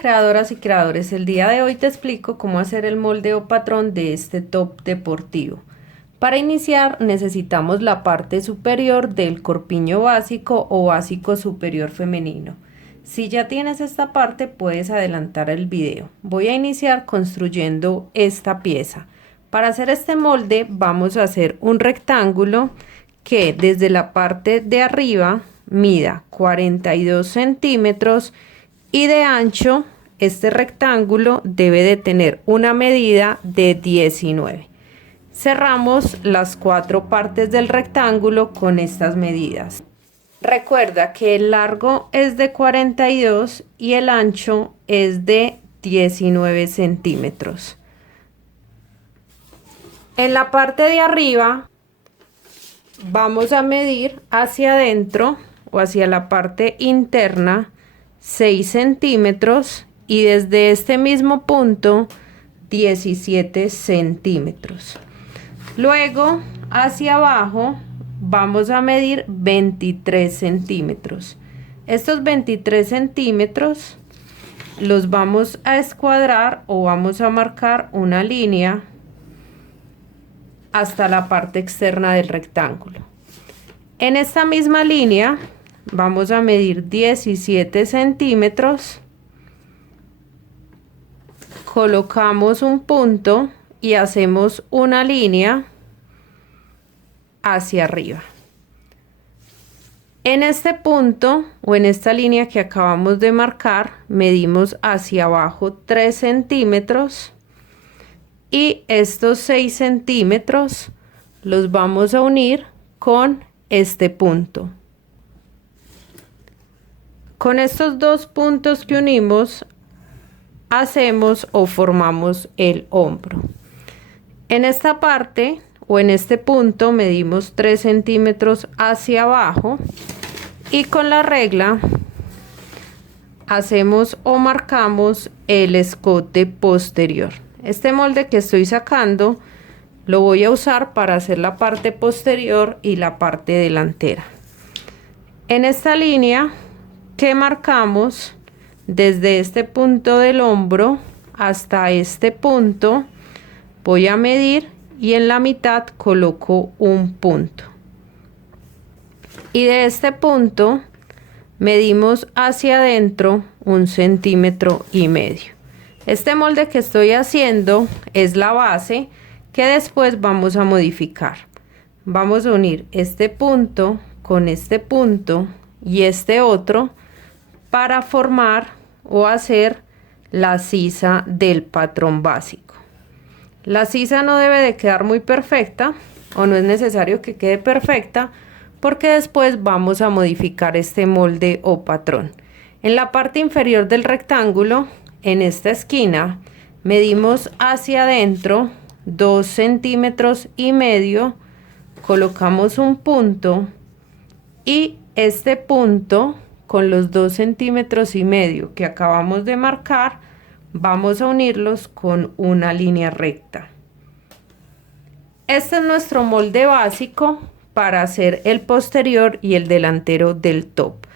creadoras y creadores, el día de hoy te explico cómo hacer el molde o patrón de este top deportivo. Para iniciar necesitamos la parte superior del corpiño básico o básico superior femenino. Si ya tienes esta parte puedes adelantar el video. Voy a iniciar construyendo esta pieza. Para hacer este molde vamos a hacer un rectángulo que desde la parte de arriba mida 42 centímetros y de ancho. Este rectángulo debe de tener una medida de 19. Cerramos las 4 partes del rectángulo con estas medidas. Recuerda que el largo es de 42 y el ancho es de 19 centímetros. En la parte de arriba vamos a medir hacia adentro o hacia la parte interna 6 centímetros y desde este mismo punto 17 centímetros. Luego hacia abajo vamos a medir 23 centímetros. Estos 23 centímetros los vamos a escuadrar o vamos a marcar una línea hasta la parte externa del rectángulo. En esta misma línea vamos a medir 17 centímetros, colocamos un punto y hacemos una línea hacia arriba. En este punto o en esta línea que acabamos de marcar medimos hacia abajo 3 centímetros y estos 6 centímetros los vamos a unir con este punto. Con estos dos puntos que unimos hacemos o formamos el hombro. En esta parte o en este punto medimos 3 centímetros hacia abajo y con la regla hacemos o marcamos el escote posterior. Este molde que estoy sacando lo voy a usar para hacer la parte posterior y la parte delantera. En esta línea que marcamos desde este punto del hombro hasta este punto voy a medir y en la mitad coloco un punto y de este punto medimos hacia adentro 1,5 centímetros. Este molde que estoy haciendo es la base que después vamos a modificar. Vamos a unir este punto con este punto y este otro para formar o hacer la sisa del patrón básico. La sisa no debe de quedar muy perfecta o no es necesario que quede perfecta porque después vamos a modificar este molde o patrón. En la parte inferior del rectángulo, en esta esquina, medimos hacia adentro 2,5 centímetros, colocamos un punto y este punto con los 2,5 centímetros que acabamos de marcar vamos a unirlos con una línea recta. Este es nuestro molde básico para hacer el posterior y el delantero del top.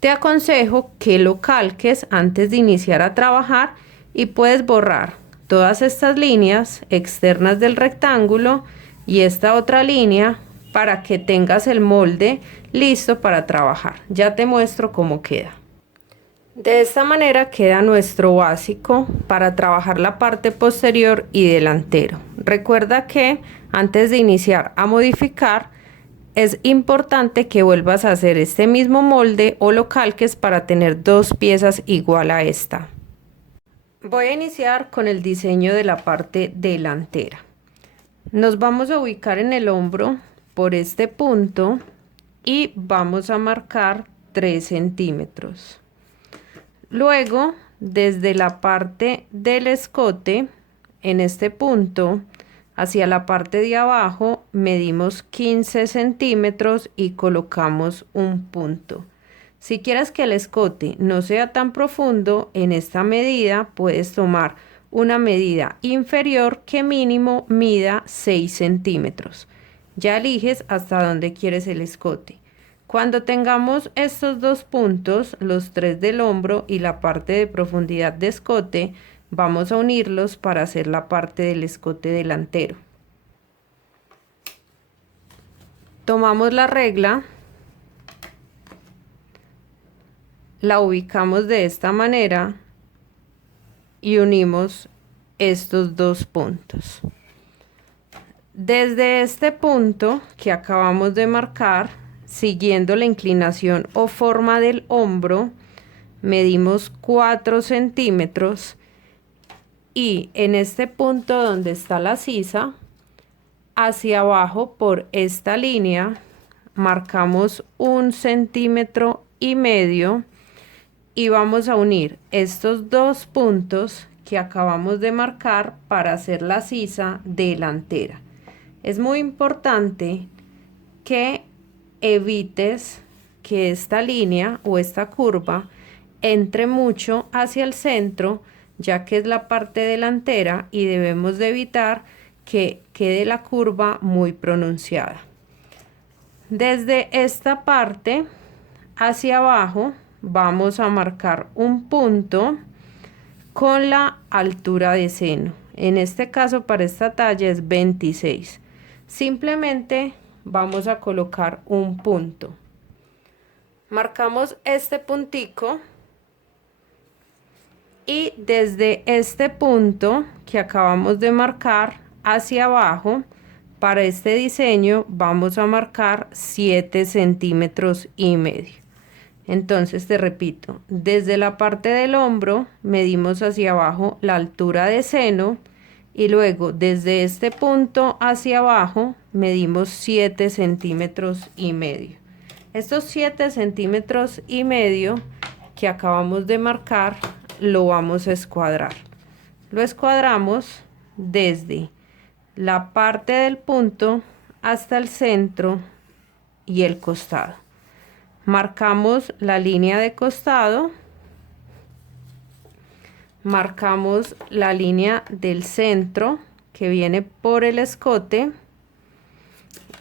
Te aconsejo que lo calques antes de iniciar a trabajar y puedes borrar todas estas líneas externas del rectángulo y esta otra línea para que tengas el molde listo para trabajar. Ya te muestro cómo queda. De esta manera queda nuestro básico para trabajar la parte posterior y delantero. Recuerda que antes de iniciar a modificar es importante que vuelvas a hacer este mismo molde o lo calques para tener dos piezas igual a esta. Voy a iniciar con el diseño de la parte delantera. Nos vamos a ubicar en el hombro por este punto y vamos a marcar 3 centímetros. Luego, desde la parte del escote, en este punto, hacia la parte de abajo, medimos 15 centímetros y colocamos un punto. Si quieres que el escote no sea tan profundo, en esta medida puedes tomar una medida inferior que mínimo mida 6 centímetros. Ya eliges hasta dónde quieres el escote. Cuando tengamos estos dos puntos, los tres del hombro y la parte de profundidad de escote, vamos a unirlos para hacer la parte del escote delantero. Tomamos la regla, la ubicamos de esta manera y unimos estos dos puntos. Desde este punto que acabamos de marcar, siguiendo la inclinación o forma del hombro, medimos 4 centímetros y en este punto donde está la sisa, hacia abajo por esta línea, marcamos 1,5 centímetros y vamos a unir estos dos puntos que acabamos de marcar para hacer la sisa delantera. Es muy importante que evites que esta línea o esta curva entre mucho hacia el centro, ya que es la parte delantera y debemos de evitar que quede la curva muy pronunciada. Desde esta parte hacia abajo vamos a marcar un punto con la altura de seno. En este caso para esta talla es 26. Simplemente vamos a colocar un punto. Marcamos este puntico y desde este punto que acabamos de marcar hacia abajo, para este diseño vamos a marcar 7,5 centímetros. Entonces te repito, desde la parte del hombro medimos hacia abajo la altura de seno y luego desde este punto hacia abajo medimos 7,5 centímetros. Estos 7,5 centímetros que acabamos de marcar lo vamos a escuadrar. Lo escuadramos desde la parte del punto hasta el centro y el costado. Marcamos la línea de costado, marcamos la línea del centro que viene por el escote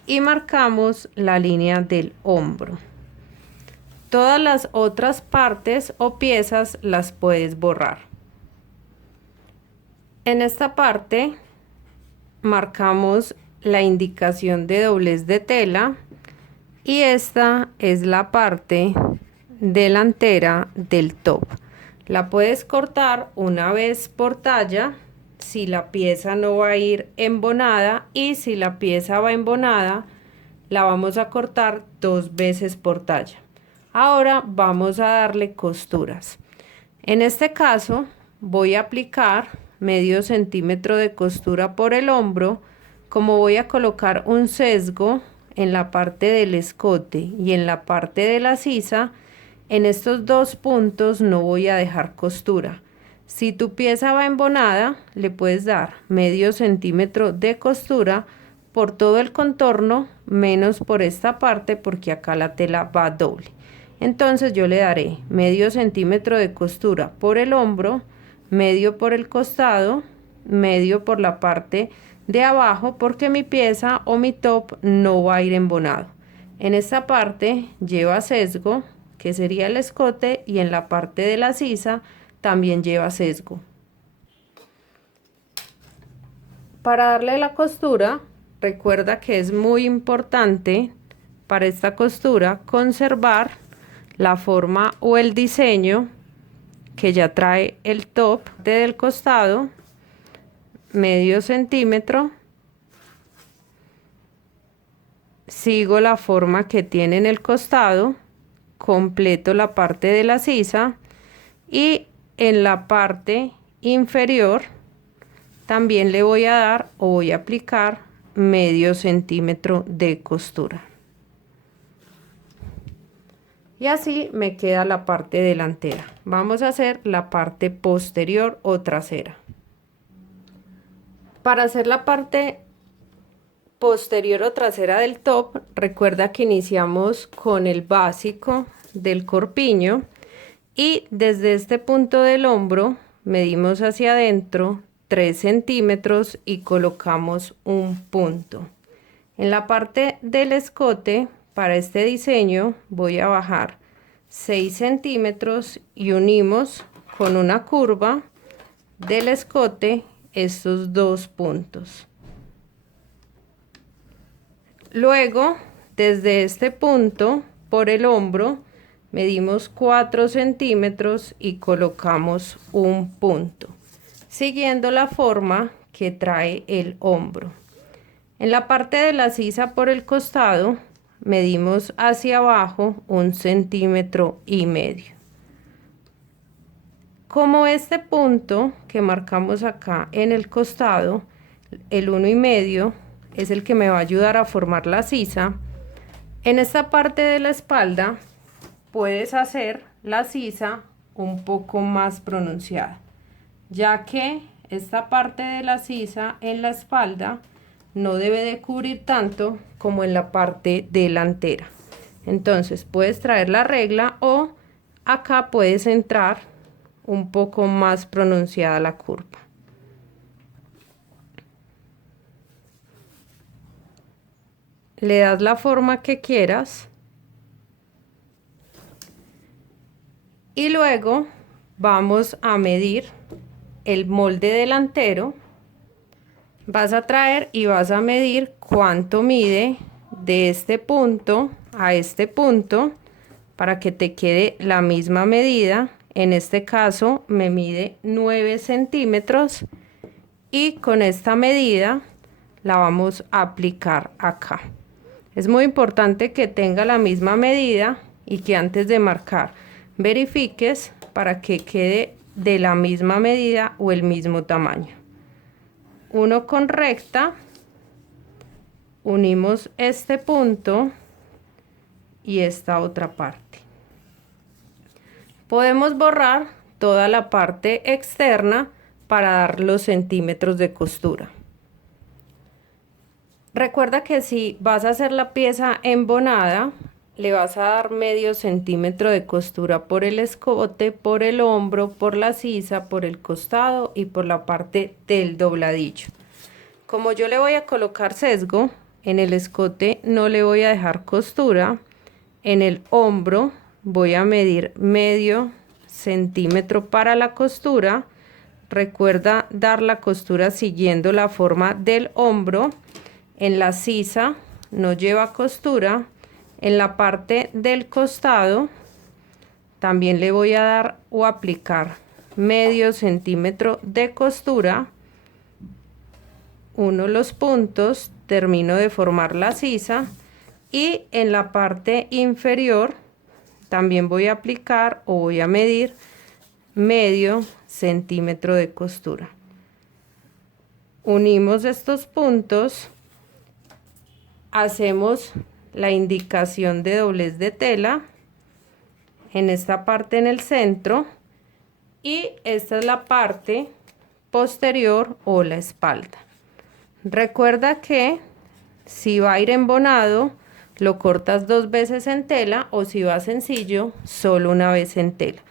y marcamos la línea del hombro. Todas las otras partes o piezas las puedes borrar. En esta parte marcamos la indicación de doblez de tela y esta es la parte delantera del top. La puedes cortar una vez por talla si la pieza no va a ir embonada, y si la pieza va embonada la vamos a cortar 2 veces por talla. Ahora vamos a darle costuras. En este caso voy a aplicar medio centímetro de costura por el hombro. Como voy a colocar un sesgo en la parte del escote y en la parte de la sisa, en estos dos puntos no voy a dejar costura. Si tu pieza va embonada, le puedes dar medio centímetro de costura por todo el contorno, menos por esta parte porque acá la tela va doble. Entonces yo le daré medio centímetro de costura por el hombro, medio por el costado, medio por la parte de abajo, porque mi pieza o mi top no va a ir embonado. En esta parte lleva sesgo, que sería el escote, y en la parte de la sisa también lleva sesgo. Para darle la costura, recuerda que es muy importante para esta costura conservar la forma o el diseño que ya trae el top del costado, medio centímetro, sigo la forma que tiene en el costado, completo la parte de la sisa y en la parte inferior también le voy a dar o voy a aplicar medio centímetro de costura. Y así me queda la parte delantera. Vamos a hacer la parte posterior o trasera. Para hacer la parte posterior o trasera del top, recuerda que iniciamos con el básico del corpiño y desde este punto del hombro medimos hacia adentro 3 centímetros y colocamos un punto. En la parte del escote para este diseño voy a bajar 6 centímetros y unimos con una curva del escote estos dos puntos. Luego, desde este punto, por el hombro, medimos 4 centímetros y colocamos un punto, siguiendo la forma que trae el hombro. En la parte de la sisa por el costado, medimos hacia abajo 1,5 centímetros. Como este punto que marcamos acá en el costado, el 1,5 es el que me va a ayudar a formar la sisa, en esta parte de la espalda puedes hacer la sisa un poco más pronunciada, ya que esta parte de la sisa en la espalda no debe de cubrir tanto como en la parte delantera. Entonces puedes traer la regla o acá puedes entrar un poco más pronunciada la curva. Le das la forma que quieras y luego vamos a medir el molde delantero. Vas a traer y vas a medir cuánto mide de este punto a este punto para que te quede la misma medida. En este caso me mide 9 centímetros y con esta medida la vamos a aplicar acá. Es muy importante que tenga la misma medida y que antes de marcar verifiques para que quede de la misma medida o el mismo tamaño. Uno con recta, unimos este punto y esta otra parte. Podemos borrar toda la parte externa para dar los centímetros de costura. Recuerda que si vas a hacer la pieza embonada, le vas a dar medio centímetro de costura por el escote, por el hombro, por la sisa, por el costado y por la parte del dobladillo. Como yo le voy a colocar sesgo, en el escote no le voy a dejar costura, en el hombro voy a medir medio centímetro para la costura. Recuerda dar la costura siguiendo la forma del hombro. En la sisa no lleva costura. En la parte del costado también le voy a dar o aplicar medio centímetro de costura. Uno los puntos, termino de formar la sisa y en la parte inferior también voy a aplicar o voy a medir medio centímetro de costura. Unimos estos puntos, hacemos la indicación de doblez de tela en esta parte en el centro y esta es la parte posterior o la espalda. Recuerda que si va a ir embonado lo cortas 2 veces en tela o si va sencillo solo una vez en tela.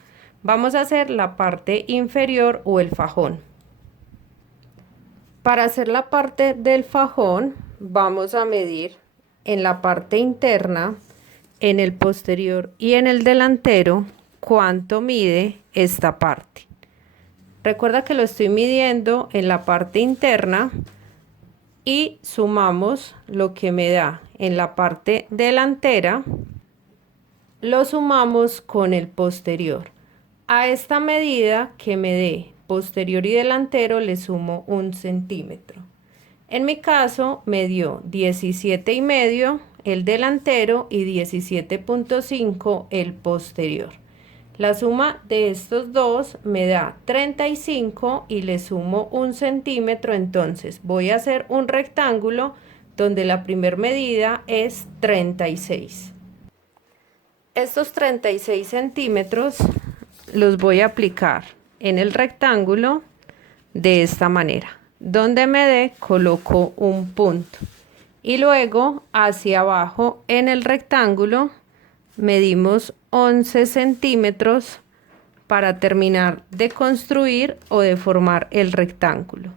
Vamos a hacer la parte inferior o el fajón. Para hacer la parte del fajón vamos a medir en la parte interna, en el posterior y en el delantero cuánto mide esta parte. Recuerda que lo estoy midiendo en la parte interna y sumamos lo que me da en la parte delantera, lo sumamos con el posterior. A esta medida que me dé posterior y delantero le sumo 1 centímetro. En mi caso me dio 17,5 el delantero y 17,5 el posterior. La suma de estos dos me da 35 y le sumo 1 centímetro, entonces voy a hacer un rectángulo donde la primera medida es 36. Estos 36 centímetros los voy a aplicar en el rectángulo de esta manera. Donde me dé coloco un punto y luego hacia abajo en el rectángulo medimos 11 centímetros para terminar de construir o de formar el rectángulo.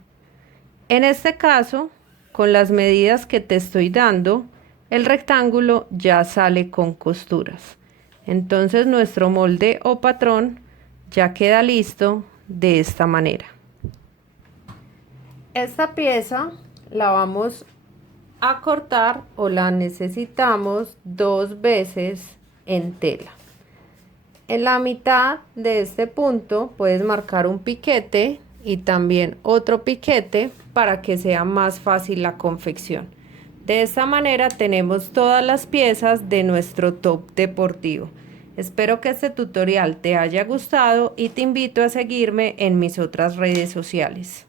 En este caso, con las medidas que te estoy dando, el rectángulo ya sale con costuras. Entonces nuestro molde o patrón ya queda listo de esta manera. Esta pieza la vamos a cortar o la necesitamos 2 veces en tela. En la mitad de este punto puedes marcar un piquete y también otro piquete para que sea más fácil la confección. De esta manera tenemos todas las piezas de nuestro top deportivo. Espero que este tutorial te haya gustado y te invito a seguirme en mis otras redes sociales.